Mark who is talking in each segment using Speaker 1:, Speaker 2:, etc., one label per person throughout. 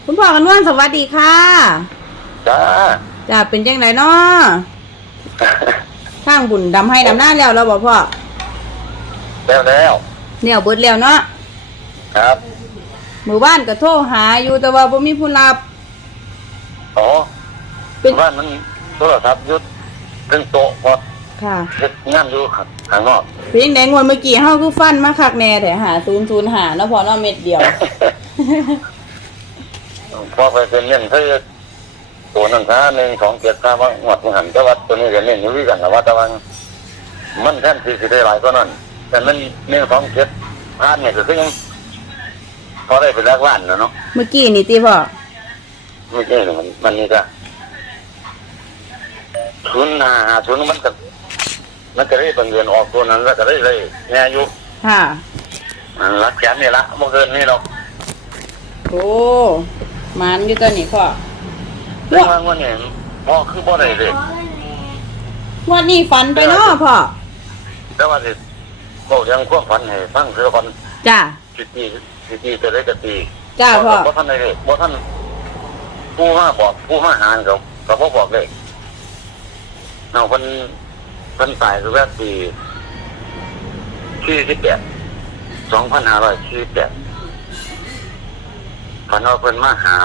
Speaker 1: คุณพ่อกันนวลสวัสดีค่ะ
Speaker 2: จ้า
Speaker 1: จะเป็นจังไรเนาะข้างบุญดำให้ดำหน้าแล้วเราบอกพ่อ
Speaker 2: แล้ว
Speaker 1: เนี่ยเบิดแล้วเนาะ
Speaker 2: ครับ
Speaker 1: หมู่บ้านก็โทรหาอยู่แต่ว่าบ่มีผู้รับ
Speaker 2: อ๋อเป็นบ้านมันโทรศัพท์ยุดถึงโต๊ะพอ
Speaker 1: ค่ะ
Speaker 2: งานอยู่ข้างนอก
Speaker 1: เป็นจังได๋งวดเมื่อกี้เฮาคือฟันมาคักแน่แต่หา005เนาะพ่อเนาะเม็ดเดียว
Speaker 2: พอไปเป็นเงินเพื่อตัวนั้นซะ127ซะว่าหมดหันแต่ว่าตัวนี้ก็เน้นอยู่กันแต่ว่าตะวันมันแทนที่สิได้หลายกว่านั้นแต่มัน127ผ่านเนี่ยก็คือยังพอได้ไปแลกบ้านเนาะ
Speaker 1: เมื่อกี้นี่ติพ่อ
Speaker 2: เมื่อกี้มันนี่ก็050มันก็ได้บังเอิญออกตัวนั้นแล้วก็ได้เลยแง่อยู่
Speaker 1: ค่ะ
Speaker 2: รักแขนนี่ละบ่เกินนี่หรอก
Speaker 1: โอ้มันอยู่ตัวนี้พ่อ
Speaker 2: เรื่องวันนี้พ่อคือบ่ได้เลย
Speaker 1: วันนี้ฝันไปเนาะพ่อ
Speaker 2: แต่ว่าสิบอกยังควบฝันให้ฟังเสือก่อน
Speaker 1: จ้า
Speaker 2: สิตีจะได้จะตี
Speaker 1: จ้าพ่อ
Speaker 2: บ่ท่านได้เลยบ่ท่านผู้มาบอกผู้มาหารก็บ่บอกเลยเอาเพิ่นตายคือว่าปี48 2548ฝันว่าเพิ่นมาหา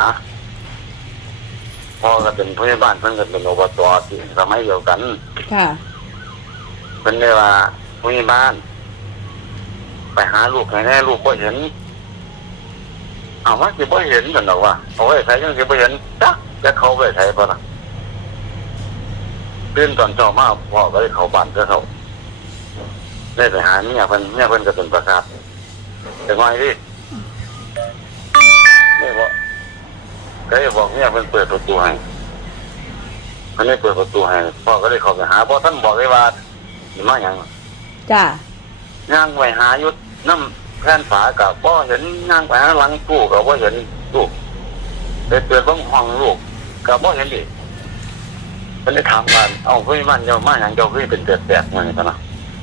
Speaker 2: พ่อก็เป็นผู้ใหญ่บ้านเพิ่นก็เป็นอบตที่สมัยเดียวกัน
Speaker 1: ค่ะ
Speaker 2: เพิ่นได้ว่าผู้ใหญ่บ้านไปหาลูกให้แน่ลูกบ่เห็นเอาว่าสิบ่เห็นกันดอกว่าเอาไว้ใส่ยังสิบ่เห็นจักจะเข้าไปใส่บ่ล่ะตื่นตอนเช้ามาพ่อก็ได้เข้าบ้านก็เข้าได้ไปหาเมียเพิ่นก็เป็นประกาศแต่ว่าดิไม่บอกก็ได้บอกเมียเพิ่นเปิดประตูให้เพิ่นได้เปิดประตูให้พ่อก็ได้เข้าไปหาเพราะท่านบอกได้ว่าสิมาหยัง
Speaker 1: จ้า
Speaker 2: ย่างไปหายุดน้ำแผ่นฝากับพ่อเห็นย่างไปหาหลังตู้กับพ่อเห็นลูกไปเปิดบ้องห้องลูกกับพ่อเห็นดิมันได้ถามว่าเอาเพื่อนมันเจ้ามาอย่างเจ้าเพื่อนเป็นแปลกๆมาเนี่ยนะ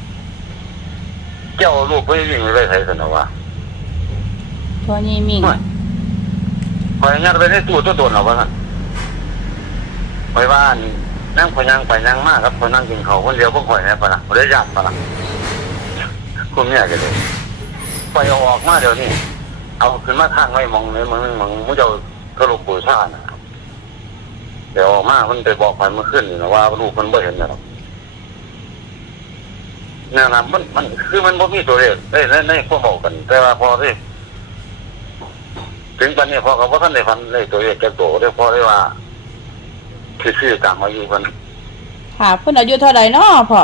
Speaker 2: เจ้าลูกเพื่อนวิ่งไปใส่สนว่า
Speaker 1: พ่อนี่มิ่ง
Speaker 2: พอยังไปได้ตู้ตัวโดนเอาวะนั่นไปบ้านนั่งพยังไปยังมากครับพอนั่งกินเขาคนเดียวพวกข่อยเนี่ยปะนะไม่ได้ยากปะนะคุณเนี่ยกันเลยไปเอาออกมาเดี๋ยวนี้เอาขึ้นมาข้างไว้มองเลยมึงมุ้งเจ้าก็ลูกปู่ชาตินะครับเดี๋ยวออกมามันไปบอกไปเมื่อคืนนี่นะว่าลูกมันไม่เห็นนะครับเนี่ยนะมันคือมันบ่มีตัวเลขในพวกบอกกันแต่ว่าพอที่ถึงตอนนี้พอเขาท่านได้ฟันได้ตัวเลขแก่ตัวได้พอได้ว่าชื่อตามอายุมัน
Speaker 1: ค่ะเพิ่นอายุเท่าไหร่เนาะพ่อ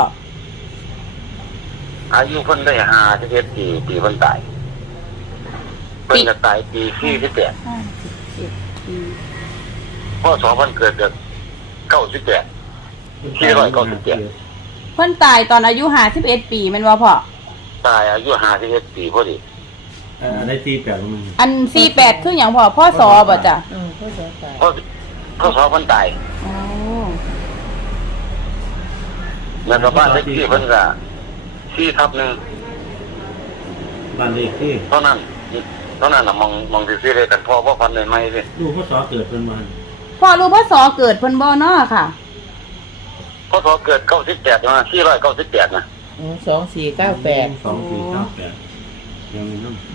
Speaker 2: อายุเพิ่นได้51 ปีเพิ่นตายเพิ่นจะตายปี48พ่อสองเพิ่นเกิดจาก98 497
Speaker 1: เพิ่นตายตอนอายุ51 ปีแม่นบ่พ่อ
Speaker 2: ตายอายุ51 ปีพอดี
Speaker 3: ได้48
Speaker 1: อัน48คือหยังพ่อสบ่จ้ะ
Speaker 2: พ่อสองเพิ่นตาย
Speaker 1: อ๋อ
Speaker 2: แล้วก็บ้านเลขที่เพิ่นก็4/1
Speaker 3: บ้านเลขที่
Speaker 2: เท่านั้นน่ะมองซื่อๆเลยกันพ่อพันใหม่ๆสิ
Speaker 3: ลูกพ่อสอเกิดเพิ่นมา
Speaker 1: พ่อรู้พ่อสอเกิดเพิ่นบ่เนาะค่ะ
Speaker 2: พ่อสอเกิด98มา498นะ
Speaker 4: 2498
Speaker 3: ยังมีน้ำ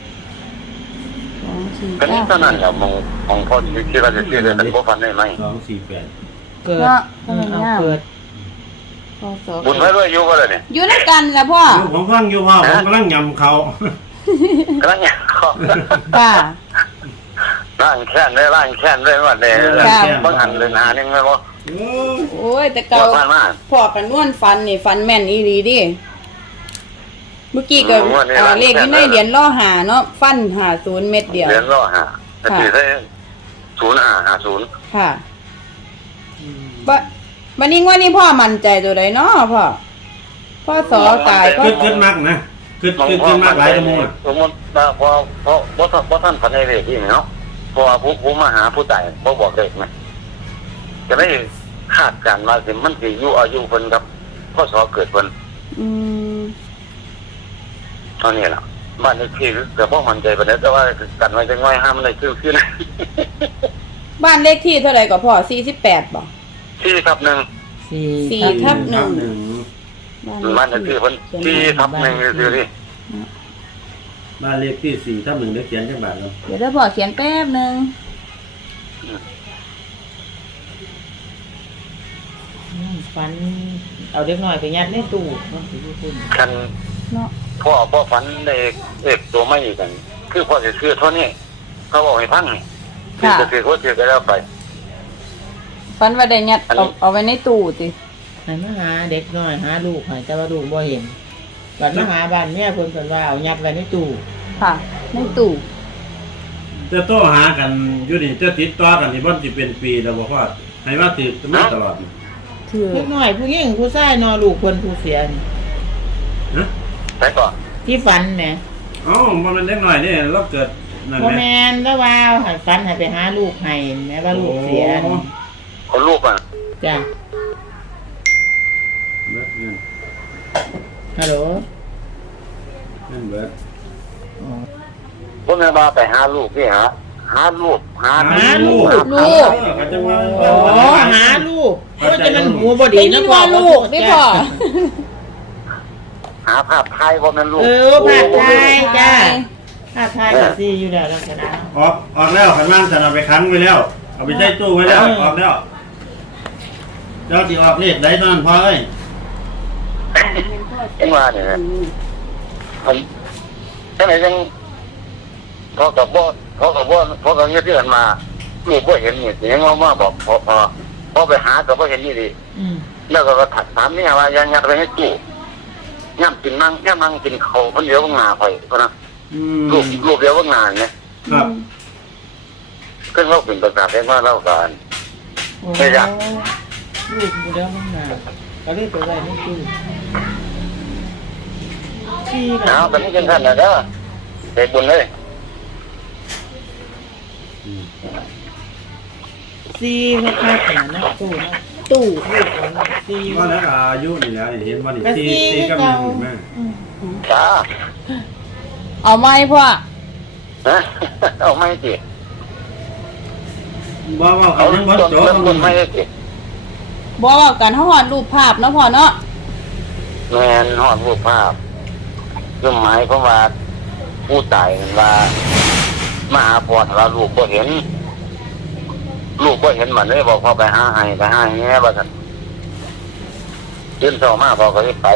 Speaker 2: ก็นี่เท่านั้นแหละมองพ่อที่เราจะซื้อเลยแต่พ่อพันได้ไหม
Speaker 3: 248
Speaker 4: เกิดเกิด
Speaker 2: บุญไว้ด้วยอยู่ก็เลยเนี่ย
Speaker 1: อยู่ด้วยกันแล้วพ่อ
Speaker 3: ผมกำลังอยู่พ่อผมกำลังยำเขา
Speaker 2: กำลังยำเขา
Speaker 1: ค่ะ
Speaker 2: ร่างแค้นได้ว่าเนี่ยบางหันเลยนึงไหมพ่อ
Speaker 1: โอ้ยแต่เก่าพ่อกันนวลฟันนี่ฟันแม่นอีหลีดิเมื่อกี้ก็เลขที่ในเหรียญล่อหาเนาะฟัน50 เม็ดเดียว
Speaker 2: เหรียญล่อหาที่ได้0550
Speaker 1: ค่ะวันนี้วันนี้พ่อมั่นใจตัวใดเนาะพ่อสอตายก็
Speaker 3: ขึ้นมากนะขึ้นมากหลายชั่วโมง
Speaker 2: สมมติพอท่านฝันในเลขที่เนาะพอผู้มาหาผู้ตายบอกเลขไหมจะไม่คาดการมาสิมันสิอายุเพิ่นครับพ่อสอเกิดเพิ่นเท่านี้แหละบ้านเลขที่แต่พวกมันใจไปแล้วแต่ว่ากันไว้จะง่อยห้ามอะไรขึ้น
Speaker 1: บ้านเลขที่เท่าไหร่ก็พ่อ48บ่
Speaker 2: ที่ทับหนึ่ง
Speaker 1: 4 ทับ
Speaker 3: หนึ่ง
Speaker 2: บ้านเลขที่คนที่ทับหนึ่งคือที่
Speaker 3: บ้านเลขที่4/1ได้เขียนจังบาทแล้ว
Speaker 1: เดี๋ยวพ่อเขียนแป๊บนึง
Speaker 4: ฝันเอาเด็กน้อยไปยัดในตู้เนาะสิคุณ
Speaker 2: คัน
Speaker 1: เนาะ
Speaker 2: พ่อฝันในเอกตัวไม่กัน คือพ่อจะซื้อเท่านี้เขาบอกให้พังนี่จะซื้อก็ซื้อก็แล้วไป
Speaker 1: ฝันว่าได้ยัดเอาไว้ในตู้ติ
Speaker 4: ให้มาหาเด็กน้อยหาลูกให้แต่ว่าลูกบ่เห็นบัดมาหาบ้านเมียเพิ่นเพิ่นว่าเอายัดไว้ในตู้
Speaker 1: ค่ะ ในตู้
Speaker 3: จะโตหากันอยู่นี่จะติดต่อกันนี่บ่สิเป็นปีแล้วบ่พอให้ว่าติดมาตลอด
Speaker 1: ถือ
Speaker 4: เด็กน้อยผู้หญิงผู้ชายเนาะลูกเพิ่นผู้เสียนี่
Speaker 3: ฮะ
Speaker 2: ไปก่อน
Speaker 4: ที่ฝันแหม
Speaker 3: อ๋อบ่แม่นเด็กน้อยนี่เราเกิดนั่น
Speaker 4: บ่
Speaker 3: แหม
Speaker 4: แม่นแล้วว่าให้ฝันให้ไปหาลูกให้แม้ว่าลูกเสียนี่
Speaker 2: คนลูกอ่ะ
Speaker 4: จ้ะ
Speaker 3: เบิดเงิน
Speaker 4: ฮัลโหล
Speaker 3: เงินเบิด
Speaker 4: อ๋อ
Speaker 2: พวกแม่บ้าไปหาลูกพี่หาลูกหา
Speaker 1: ลูก
Speaker 3: ก็จะว่า
Speaker 4: อ๋อหาลูกก็จะมันหูบ่ดี
Speaker 1: ได้ยิ
Speaker 4: นะ
Speaker 1: น
Speaker 4: พ่อ
Speaker 1: ว่าลูกนี่พ่อ
Speaker 2: หาภาพไทยว่ามันลูก
Speaker 4: เออภาพไทยจ้ะภาพไทยก็สิอยู่แล้วลักษณะ
Speaker 3: ออกแล้วขันว่างจะเอาไปค้างไว้แล้ว เอาไปใช้ตู้ไว้แล้วออกแล้วเจ้าสิออกเลขได้ตอนนั้นพอเอ้ย
Speaker 2: เอ็งว่าเนี่ยผมจังไหนยังพอกับบ่พอกับเงี้ยที่กันมาลูกบ่เห็นนี่เสียงมาบอกพอไปหากับบ่เห็นนี่ดิ
Speaker 4: อืม
Speaker 2: แล้วก็ถามเนี่ยว่ายังยัดไปให้ตู้ย่ำกินนั่งกินเขาคนเดียวว่างาไปก็นะลูกเดียวว่างานเนี่ย
Speaker 3: ครับ
Speaker 2: ขึ้นเราเป็นประกาศเองว่าเล่ากัน
Speaker 4: โอ้
Speaker 2: ไม่อยาก
Speaker 4: ลูกอยู่แล้วมันมาก็เลยไปไว้ในตู้ที่
Speaker 2: เอาแต่ไม่เป็นท่านนะเด้อใจบุญเลย
Speaker 4: ซีเขาคาดขนาดนั้นตู้นะ
Speaker 1: ตู้
Speaker 4: ลูกของซี
Speaker 3: ว่าแล้วอายุนี่แล้วเห็นว่านี่
Speaker 4: ก็
Speaker 3: ตี
Speaker 4: ซี
Speaker 3: ตีกับ
Speaker 4: เก่า
Speaker 3: มือแม่
Speaker 2: จ้า
Speaker 1: เอาไหมพ่อ
Speaker 2: ฮะเอาไม่จิ
Speaker 3: ว่า
Speaker 2: เอา
Speaker 3: เขายังบ่
Speaker 2: ต้น
Speaker 3: โจ
Speaker 2: ต้นไม่จิ
Speaker 1: บอกว่ากันเขาหอดรูปภาพเนาะพ่อเนาะ
Speaker 2: แมนหอดรูปภาพคือหมายความว่าผู้ตายกันว่ามาหาพรเราลูกก็เห็น ลูกก็เห็นมันเลยบอกพอไปหาให้แง่บ้ากันยื่นเสามาพอก็ไป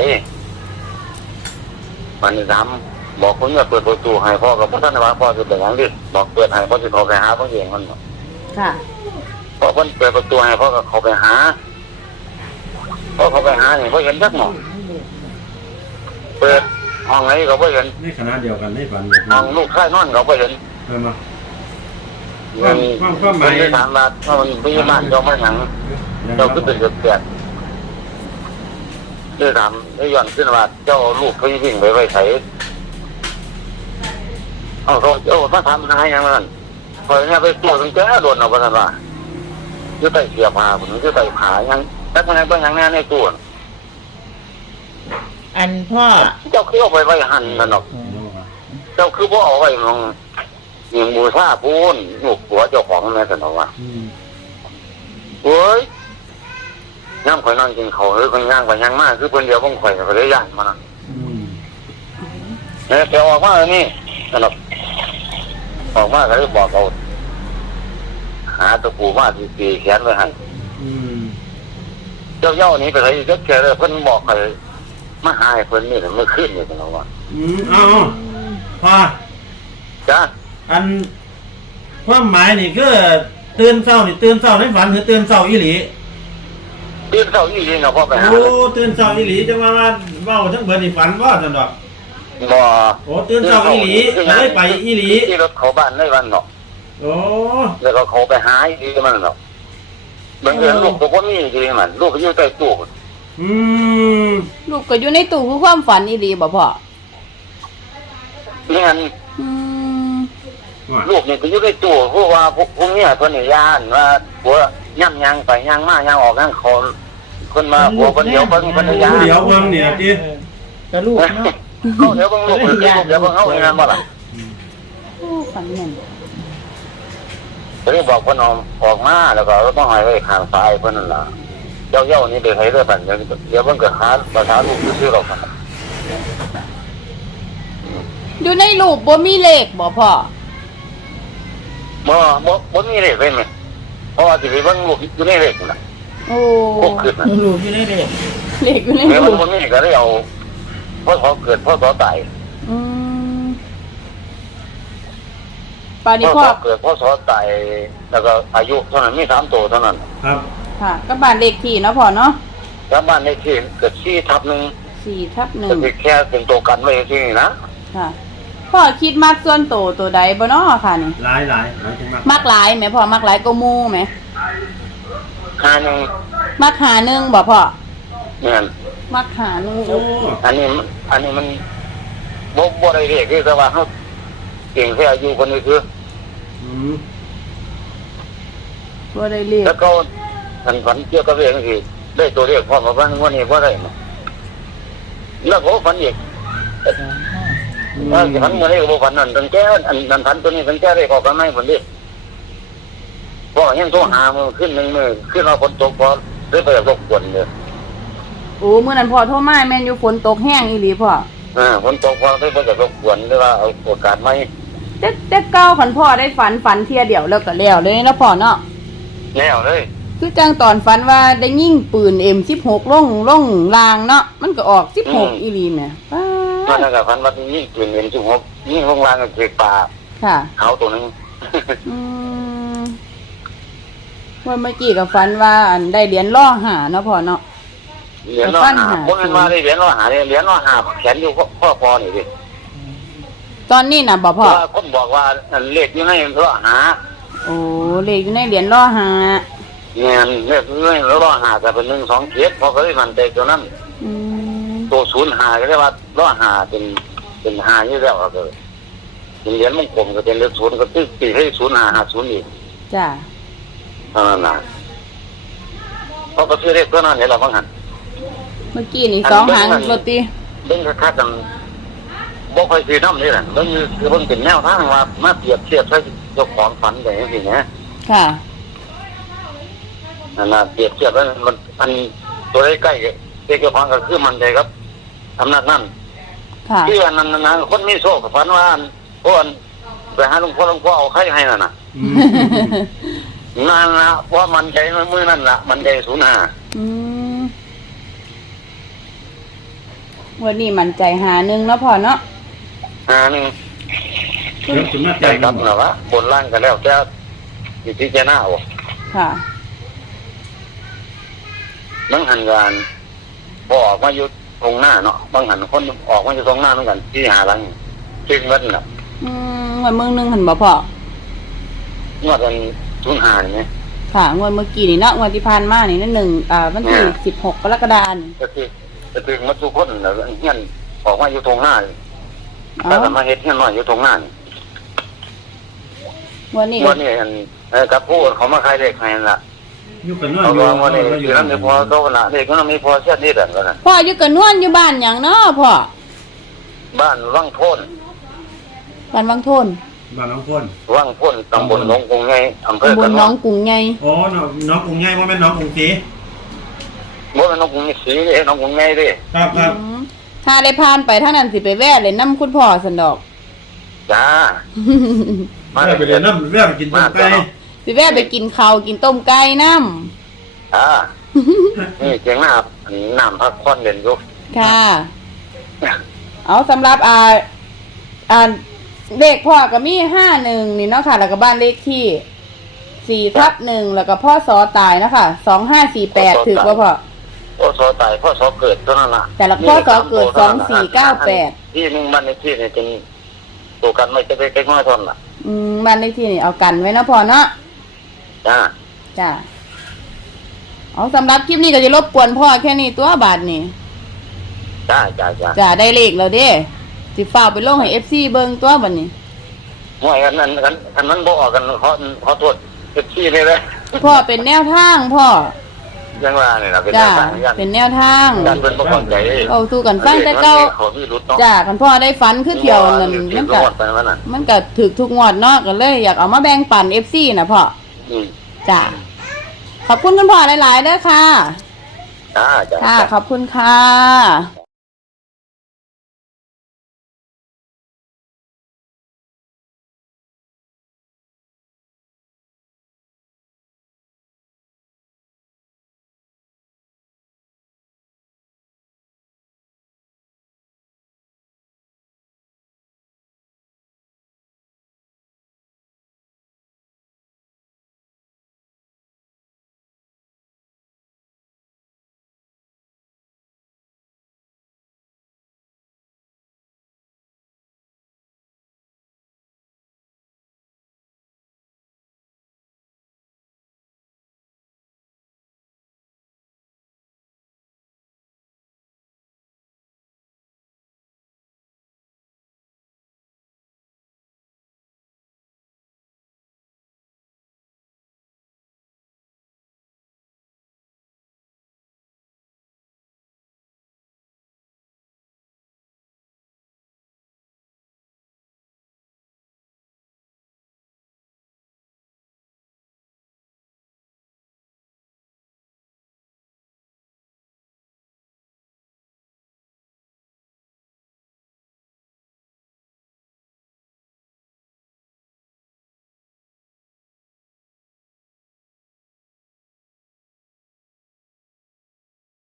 Speaker 2: มันซ้ำบอกคนจะเปิดประตูให้พ่อกับพ่อท่านว่าพ่อจะเป็นอย่างนี้บอกเปิดให้พ่อจะเขาไปหาพ่อเองมันบอก
Speaker 1: ค่ะ
Speaker 2: พอคนเปิดประตูให้พ่อก็เขาไปหาพ่อเขาไปหาเนี่ยพ่อเห็นสักหมองเปิดห้องไหนเขาพ่อเห็น
Speaker 3: ในคณะเดียวกันในฝัน
Speaker 2: ห้องลูกชายนอนเขาพ่อเห็น
Speaker 3: เออมา
Speaker 2: มันไม่ถามว่ามันมีบ้านเจ้าไม่หยังเราก็เป็นเดือดคือถามไอ้ย้อนขึ้นว่าเจ้าลูกเขาวิ่งไปไว้ใส่เอาเขามาทำให้ยังนั้นพอเนี่ยไปตัวถึงแก่โดนเอาไปทันว่าจะไต่เสียผ้าผมจะไต่ขายังแต่ทำไมต้องยังแน่ในตัว
Speaker 4: อันพ่อ
Speaker 2: เจ้าคือเอาไปไว้หันกันหรอกเจ้าคือว่าเอาไว้มองยิงบูชาพูนลูกหัวเจ้าของแม่กันหรอวะเฮ้ยย่ำข่อยนั่งกินเขาหรือคนย่างข่อยย่างมากคือคนเดียวบ้องข่อยก็เลยย่างมานะเนี่ยแกออกมาเลยนี่สนุกออกมาก็เลยบอกเอาหาตะปูมาตีแขนไว้ให้เจ้าเย่านี้ไปเลยเจ้าแกเลยเพิ่นบอกใครมาหายเพิ่นนี่เมื่อคืนนี่เป็นเอาวะ
Speaker 3: เอาพอ
Speaker 2: จ้า
Speaker 3: อันความหมายนี่คือตื่นเช้านี่ตื่นเช้าในฝันหรือตื่นเช้าอีหลี
Speaker 2: ตื่นเช้าอีนี่เนาะพ่อไปหา
Speaker 3: โอ้ตื่นเช้าอีหลีจะมาเว้าทั้งเบิดนี่ฝันว่าจังดอก
Speaker 2: บ่
Speaker 3: โอ้ตื่นเช้าอีหลีก็เลยไปอีหลี
Speaker 2: ที่รถเขาบ้านในวันเนาะ
Speaker 3: โอ้
Speaker 2: แล้วก็เขาไปหาอีกมันเนาะบางเอิญลูกตัวก็มีดีมันลูกก็อยู่ใต้ตู้
Speaker 1: ลูกก็อยู่ในตู้คือความฝันอีหลีบ่พ่อ
Speaker 2: เนี่ย
Speaker 1: อืม
Speaker 2: ลูกนี่ก็อยู่ใต้ตู้เพราะว่าพวกเนี้ยคนนี่ย่านว่าหัวย่ำยังไปย่างมาย่างออกย่างคนมาหัวคนเดียวคนยา
Speaker 3: เดี๋ยวเบิ่งเนี่ยติ
Speaker 4: กระลูกเนาะ
Speaker 2: เขาเดี๋ยวเบิ่งลูกเดี๋ยวเบิ่งเขาอย่างนั้นบ่ล่ะ
Speaker 1: โอ้ฝันแม่น
Speaker 2: ตอนนี้บอกเพิ่นออกมาแล้วก็ต้องให้ไว้ข้างซ้ายเพิ่นนั่นล่ะเจ้านี่เด็กให้เด้อบัดเดี๋ยวเพิ่นก็หาภาษาลูกซื่อๆหรอกครับ
Speaker 1: อยู่ในรูปบ่มีเลขบ่พ่อ
Speaker 2: บ่มีเลขเลยมั้ยเพราะว่าสิไปเบิ่งลูกอยู่ในเลขนั่นน่ะ
Speaker 1: โอ้
Speaker 2: พวกขึ้นน่ะ
Speaker 4: ลูกอยู่ในเด็ก
Speaker 1: เลขอยู่ใน
Speaker 2: เมื่อ
Speaker 1: รูป
Speaker 2: มันบ่มีก็ได้เอาพ่อเกิดพ่อตาย
Speaker 1: อืมป่านนี้
Speaker 2: พ่
Speaker 1: พ่
Speaker 2: อ
Speaker 1: อ
Speaker 2: เกิดพ่อตายแล้วก็อายุเท่านั้นมี3ตัวเท่านั้น
Speaker 3: ครับ
Speaker 1: ค่ะก็บ้านเลขที่เนาะพ่อเนาะ
Speaker 2: แล้วบ้านเลขที่เกิด4/1
Speaker 1: 4/1
Speaker 2: ก็คือแค่เป็นตัวกันไว้ที่นี่นะ
Speaker 1: ค่ะพ่อคิดมักส่วนตัวใดบ่เนาะค่ะนี่
Speaker 3: หลายหลายถึงมาก
Speaker 1: มักหลายไหมพ่อมักหลายก็หมู่ไหม
Speaker 2: 51
Speaker 1: มักหาหนึ่งบ่พ่อ
Speaker 2: เนี่ย
Speaker 1: มักหาหนึ่ง
Speaker 3: โอ้
Speaker 2: อันนี้มันบ่ได้เรียกคือแต่ว่าเฮาเก่งแค่อายุคนนี้คือ
Speaker 3: อืม
Speaker 1: บ่ได้เลข
Speaker 2: แล้วก็ฝันเกี่ยวกับเรื่องที่ได้ตัวเลขพร้อมมาบ้างวันนี้บ่ได้นะแล้วก็ฝันอีกว่าสิฝันมื้อนี้ก็บ่ฝันนั่นตั้งแต่อันนั้นฝันตัวนี้ตั้งแต่ได้ออกกันใหม่พุ่นดิเพราะว่ายังโทรหามื้อขึ้น1มื้อขึ้นว่าฝนตกพอเลยไปรบกวนเด้อ
Speaker 1: โอ้มื้อนั้นพ่อโทรมาแม่นอยู่ฝนตกแห้งอีหลีพ่อ
Speaker 2: ฝนตกพอเลยบ่จะรบกวนหรือว่าเอาโอกาสใหม่
Speaker 1: แต่เก่าคันพ่อได้ฝันเที่ยเดียวแล้วก็แล้วเลยนะพ่อเนาะ
Speaker 2: แล้วเลย
Speaker 1: คือจังตอนฝันว่าได้ยิงปืน M16 ลงลางเนาะมันก็ออก16อีหลีแหมป๊า
Speaker 2: มัน
Speaker 1: ด
Speaker 2: ก็ฝันว่ายิงปืนM16ยิงลงล่างก็เกิดป่า
Speaker 1: ค่ะ
Speaker 2: เขาตัวนึง
Speaker 1: อืมวันเมื่อกี้ก็ฝันว่าอันได้เหรียญล่อหาเนาะพ่อเนาะ
Speaker 2: เหรียญรอหาบ่แม่นว่าได้เหรียญรอหาเหรียญรอหาแขนอยู่พ่อนี่ดิ
Speaker 1: ตอนนี้น่ะบ่พ่อ
Speaker 2: ว่าคนบอกว่าอันเลขอยู่ในรอหา
Speaker 1: โอ้เลขอยู่ในเหรียญล่อหา
Speaker 2: เนี่ยเลขอยู่ในรอหาก็เป็น1 2 7พอก็ได้มันใจตัวนั้น
Speaker 1: อืม
Speaker 2: ตัว05ก็เรียกว่ารอหาเป็น5อยู่แล้วก็เป็นเหรียญมงคลก็เป็นเลข0ก็ตีให้0550อีก
Speaker 1: จ้ะ
Speaker 2: เท่านั้นน่ะเพราะก็ซื้อเลขตัวนั้นนี่ล่ะบางหั่น
Speaker 1: เมื่อกี้นี่สองหางโรตี
Speaker 2: เบิ่งคักๆกันบ่ค่อยสินำนี่แหละเบิ่งคือเบิ่งเป็นแนวทางว่ามาเปรียบเทียบใส่เจ้าของฝันได้จังซี่นะ
Speaker 1: ค่ะ
Speaker 2: นั่นน่ะเปรียบเทียบแล้วมันอันตัวใกล้ๆเจ้าของก็คือมันใจครับอำนาจนั้น
Speaker 1: ค่ะ
Speaker 2: ที่อันนั้นนะคนมีโชคฝันว่าโอ้อันไปหาหลวงพ่อเอาไข่ให้นั่นน่ะ
Speaker 3: อืม
Speaker 2: นั่นล่ะว่ามันใจมื้อนั่นล่ะมันใจ05
Speaker 1: อืมวันนี้มันใจหาหนึ่งแล้วพอเนาะ
Speaker 2: นี่
Speaker 3: เดี๋ยวถึงมา
Speaker 2: ใจ
Speaker 3: ใจ
Speaker 2: ค
Speaker 3: ค
Speaker 2: รั
Speaker 3: รั
Speaker 2: บบ นะวะบนล่างกันแล้วแค่อยู่ที่เจน่าโอ้
Speaker 1: ค่ะ
Speaker 2: บางหันกันพอออกมาอยู่ตรงหน้าเนาะบางหันคนออกมาอยู่ตรงหน้าเหมือนกันที่หาหลังซึ่งเงินน่ะ
Speaker 1: วันเมื่อนึงหันบ่พอง
Speaker 2: วดกัน05นี่
Speaker 1: ค่ะงวดเมื่อกี้นี่เนาะงวดที่ผ่านมานี่นั่นวันที่16 กรกฎาคม
Speaker 2: ก็คือมาทุกคนน่ะเงี้ยออกมาอยู่ตรงหน้า
Speaker 1: อ๋อ
Speaker 2: แล้วก็มาเฮ็ดเงี้ยน้อยอยู่ตรงหน้า
Speaker 1: วันนี้
Speaker 2: วันนี้อันกับผู้เขามาขายเลขให้นั่นล่ะ
Speaker 3: อยู่กันนอน
Speaker 2: เอา
Speaker 3: อยู่
Speaker 2: ลองวันนี้คือนั้นพอโตน่ะเลขก็มีพอเสียนิดนั่นน่ะ
Speaker 1: พ่ออยู่กับนวลอยู่บ้านหยังเนาะพ่อ
Speaker 2: บ้านวังโพน
Speaker 1: บ้านวังโทน
Speaker 3: บ้านน้องคน
Speaker 2: วังโพนตำบลหนองกรุงไงอำเภอ
Speaker 1: ตำบ
Speaker 2: กั
Speaker 1: ล
Speaker 2: น
Speaker 1: หน้องกรุงใหญ่
Speaker 3: โอ้น้องกรุงใหญ่บ่แม่นน้องกรุงศรี
Speaker 2: บ่เป็นหนองกรุงศรีเด้หนองกรุงไงเด้
Speaker 3: ครับครับ
Speaker 1: ถ้าได้ผ่านไปทางนั้นสิไปแวะเลยนํคุณพ่อสันดอก
Speaker 2: จ้า
Speaker 3: มาไปเรียนน้ำเรียกไปกินต้มไก่
Speaker 1: สิแวะไปกินข้าวกินต้มไก่น้
Speaker 2: นี่เจียงน้ำพักผ่อนเด่นอยู่
Speaker 1: ำค่ะ เอาสำหรับเลขพ่อก็มี51นี่เนาะค่ะ แล้วก็บ้านเลขที่4/1แล้วก็พ่อสอตายนะคะ2548ถือว่าพ่อ
Speaker 2: พ่อสอตายพ่อสอเกิดเท่านั้นล่ะ
Speaker 1: แต่ละพ่อสอเกิด2498
Speaker 2: ที่หนึงบ้านเลขที่นี่เป็นตัวกันไม่จะไปใกล้น้อยทนล่ะ
Speaker 1: บ้านเลขที่นี่เอากันไว้เนาะพ่อเนาะ
Speaker 2: จ้า
Speaker 1: จ้าเอาสำหรับคลิปนี้ก็จะรบกวนพ่อแค่นี้ตัวบาทนี่
Speaker 2: จ้า
Speaker 1: จ้าได้เลขแล้วเด้สิฝากไปลงให้ FC เบิ่งตัวบัดนี้
Speaker 2: ห่วยกันนั้นบ่ออกกันเขาโทษเป็นที่เลยเลย
Speaker 1: พ่อเป็นแนวทางพ่อ
Speaker 2: ยังว่าเนี่ยนะเป็น
Speaker 1: จ้า
Speaker 2: ทางยัน
Speaker 1: เป็นแนวทาง
Speaker 2: ยันเป็นประกอบใจ
Speaker 1: เอาสู้กันฟังแต่เก่า
Speaker 2: ขอพี่รุดเนาะ
Speaker 1: จ้าคันพ่อได้ฝันคือเที่ยวนั่นมันก็ถูกทุกงวดเนาะก็เลยอยากเอามาแบ่งปัน FC นะพ่อจ้าขอบคุณคุณพ่อหลายๆเด้อค่ะ
Speaker 2: จ้า
Speaker 1: ค่ะขอบคุณค่ะ